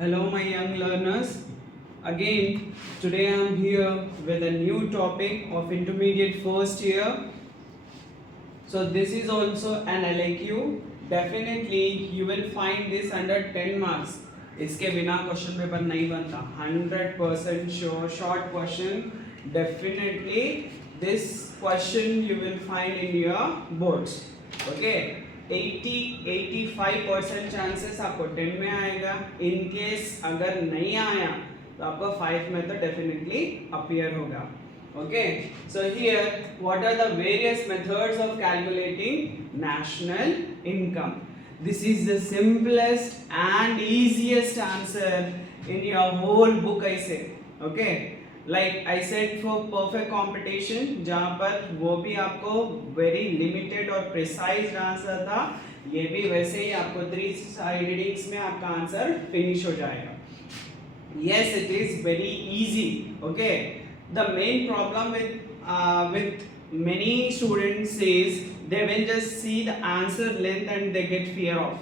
Hello, my young learners. Again, today I am here with a new topic of intermediate first year. So, this is also an LAQ. Definitely, you will find this under 10 marks. इसके बिना question paper नहीं बनता 100% sure short question definitely this question you will find in your boards okay 80-85% chances आपको 10 में आएगा in case अगर नहीं आया तो आपको 5 में तो डेफिनेटली अपीयर होगा okay so here what are the various methods of calculating national income this is the simplest and easiest answer in your whole book I say okay like I said for perfect competition जहाँ पर वो भी आपको very limited और precise answer था ये भी वैसे ही आपको 3 side readings में आपका answer finish हो जाएगा yes it is very easy okay the main problem with many students is they will just see the answer length and they get fear of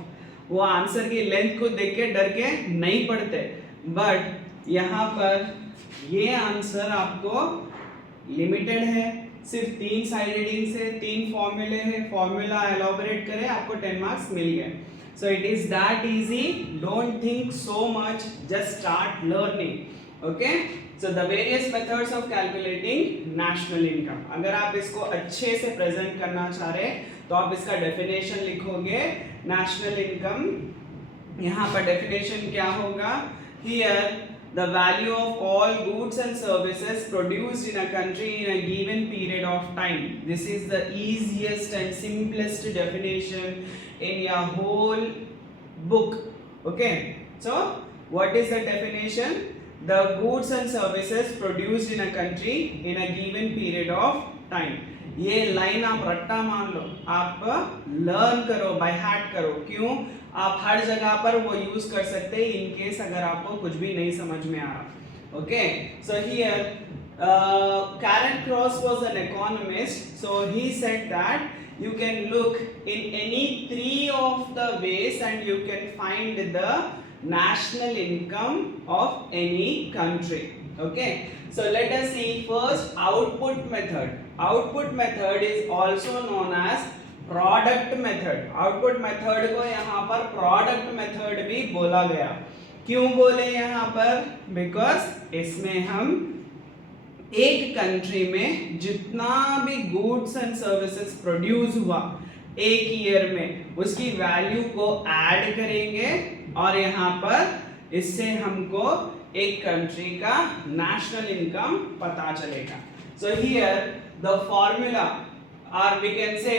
वो आंसर की लेंथ को देख के डर के नहीं पढ़ते बट यहाँ पर ये आंसर आपको लिमिटेड है सिर्फ 3 साइड रीडिंग से 3 फॉर्मूले है फॉर्मूला एलॉबरेट करें आपको 10 मार्क्स मिल गए so it is that easy don't think so much just start learning okay so the various methods of calculating national income अगर आप इसको अच्छे से प्रेजेंट करना चाह रहे तो आप इसका डेफिनेशन लिखोगे national income यहाँ पर डेफिनेशन क्या होगा here the value of all goods and services produced in a country in a given period of time this is the easiest and simplest definition in your whole book okay so what is the definition the goods and services produced in a country in a given period of time ये line आप रट्टा मान लो आप learn करो by heart करो क्यों आप हर जगह पर वो यूज कर सकते हैं इन केस अगर आपको कुछ भी नहीं समझ में आ रहा okay so here Karen Cross was an economist so he said that you can look in any 3 of the ways and you can find the national income of any country okay so let us see first output method is also known as product method output method को यहाँ पर product method भी बोला गया क्यों बोले यहाँ पर बिकॉज इसमें हम एक कंट्री में जितना भी गुड्स एंड सर्विसेज प्रोड्यूस हुआ एक ईयर में उसकी वैल्यू को ऐड करेंगे और यहाँ पर इससे हमको एक कंट्री का नेशनल इनकम पता चलेगा सो हियर द फॉर्मूला और we can say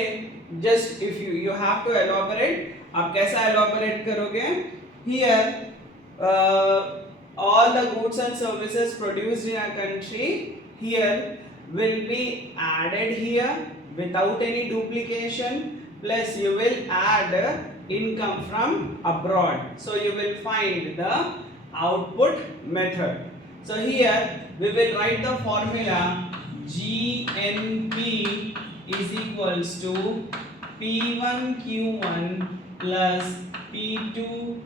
just if you have to elaborate आप कैसा elaborate करोगे here all the goods and services produced in a country here will be added here without any duplication plus you will add income from abroad so you will find the output method so here we will write the formula GNP is equals to P1Q1 plus P2Q2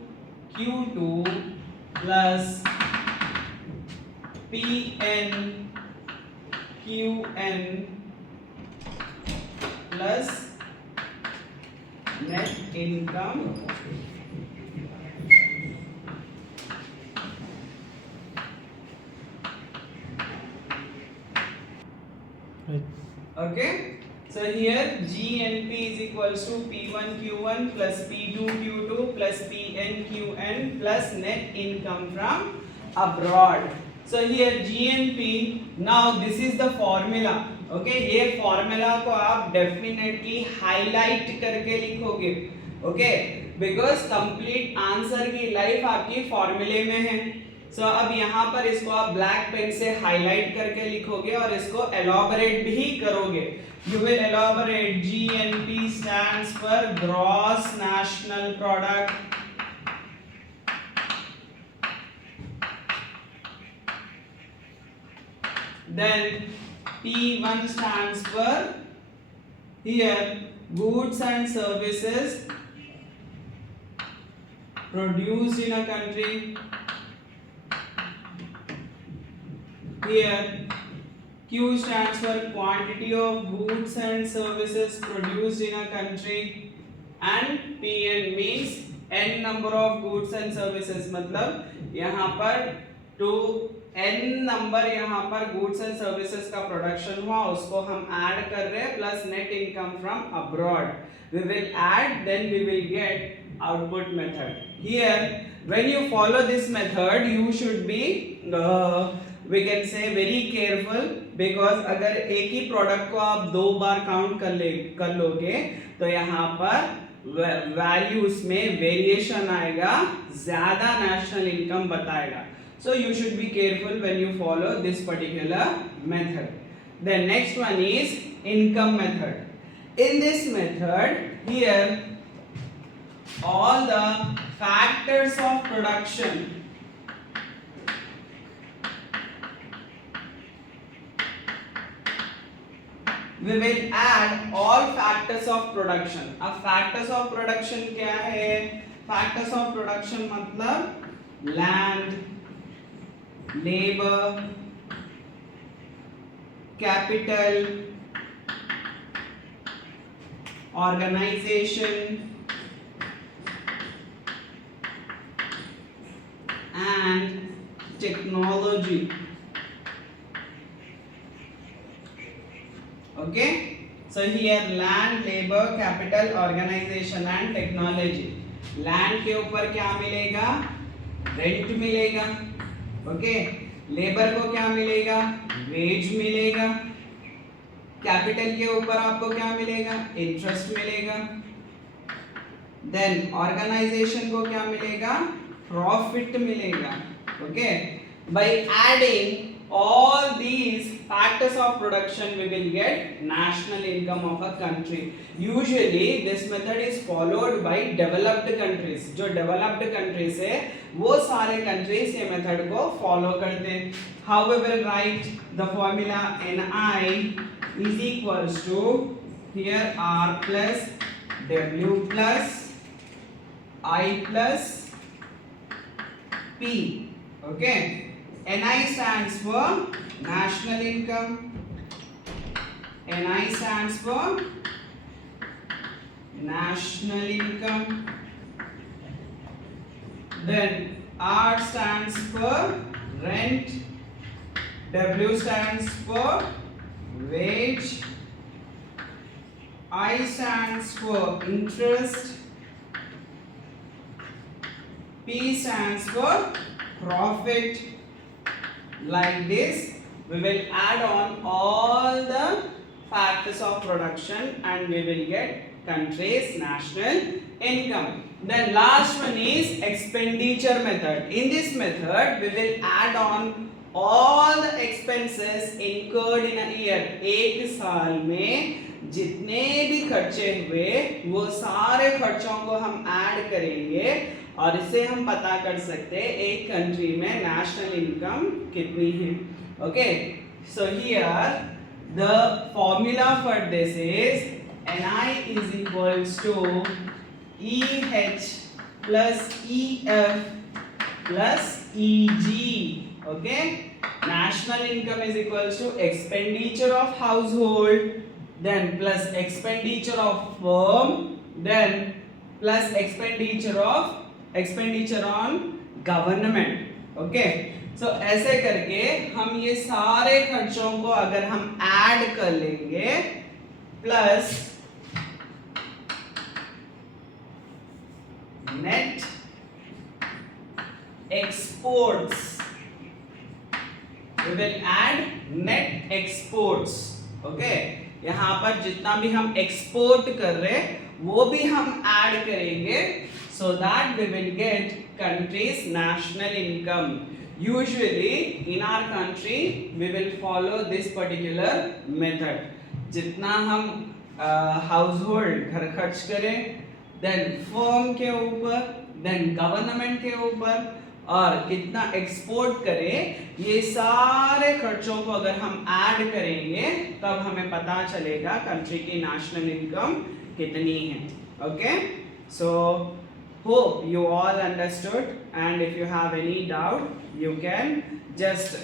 plus PNQN plus net income okay so here GNP is equals to P1Q1 plus P2Q2 plus PNQN plus net income from abroad so here GNP now this is the formula okay ये formula को आप definitely highlight करके लिखोगे okay because complete answer की life आपकी formula में है so अब यहाँ पर इसको आप ब्लैक पेन से हाईलाइट करके लिखोगे और इसको एलॉबरेट भी करोगे you will elaborate GNP stands for gross national product then P1 stands for here goods and services produced in a country here Q stands for quantity of goods and services produced in a country and PN means n number of goods and services, मतलब यहाँ पर to n number यहाँ पर goods and services का production हुआ उसको हम add कर रहे हैं plus net income from abroad. We will add, then we will get output method. Here when you follow this method you should be we can say very careful because अगर एक ही product को आप दो बार count कर लोगे तो यहाँ पर वैल्यूज में वेरिएशन आएगा, ज्यादा नेशनल इनकम बताएगा. So you should be careful when you follow this particular method. The next one is income method. In this method, here all the factors of production we will add all factors of production. अब factors of production क्या है? Factors of production मतलब land, labor, capital, organization and technology. Okay, so here land, labor, capital, organization and technology. Land के ऊपर क्या मिलेगा? Rent मिलेगा. Okay, labor को क्या मिलेगा? Wage मिलेगा. Capital के ऊपर आपको क्या मिलेगा? Interest मिलेगा. Then organization को क्या मिलेगा? Profit मिलेगा. Okay, by adding all these factors of production we will get national income of a country. Usually this method is followed by developed countries. जो developed countries है वो सारे countries ये method को follow करते हैं. How we will write the formula? Ni is equals to here R plus W plus I plus P. Okay, NI stands for national income. NI stands for national income. Then R stands for rent. W stands for wage. I stands for interest. P stands for profit. Like this we will add on all the factors of production and we will get country's national income. Then last one is expenditure method. In this method we will add on all the expenses incurred in a year. एक साल में जितने भी खर्चे हुए वो सारे खर्चों को हम ऐड करेंगे और इससे हम पता कर सकते हैं एक कंट्री में नेशनल इनकम कितनी है. Okay, so here the formula for this is NI is equals to EH plus EF plus EG. Okay, national income is equals to expenditure of household, then plus expenditure of firm, then plus expenditure on government. Okay, so ऐसे करके हम ये सारे खर्चों को अगर हम add कर लेंगे plus net exports, we will add net exports. Okay, यहाँ पर जितना भी हम एक्सपोर्ट कर रहे हैं वो भी हम ऐड करेंगे so that we will get country's national income. Usually in our country we will follow this particular method. जितना हम household घर खर्च करें, then firm के ऊपर, then government के ऊपर और कितना एक्सपोर्ट करें, ये सारे खर्चों को अगर हम ऐड करेंगे तब हमें पता चलेगा कंट्री की नेशनल इनकम कितनी है. Okay, so hope you all understood and if you have any doubt you can just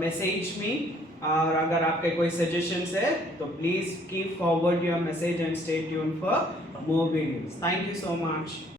message me, और अगर आपके कोई सजेशंस है तो please keep forward your message and stay tune for more videos. Thank you so much.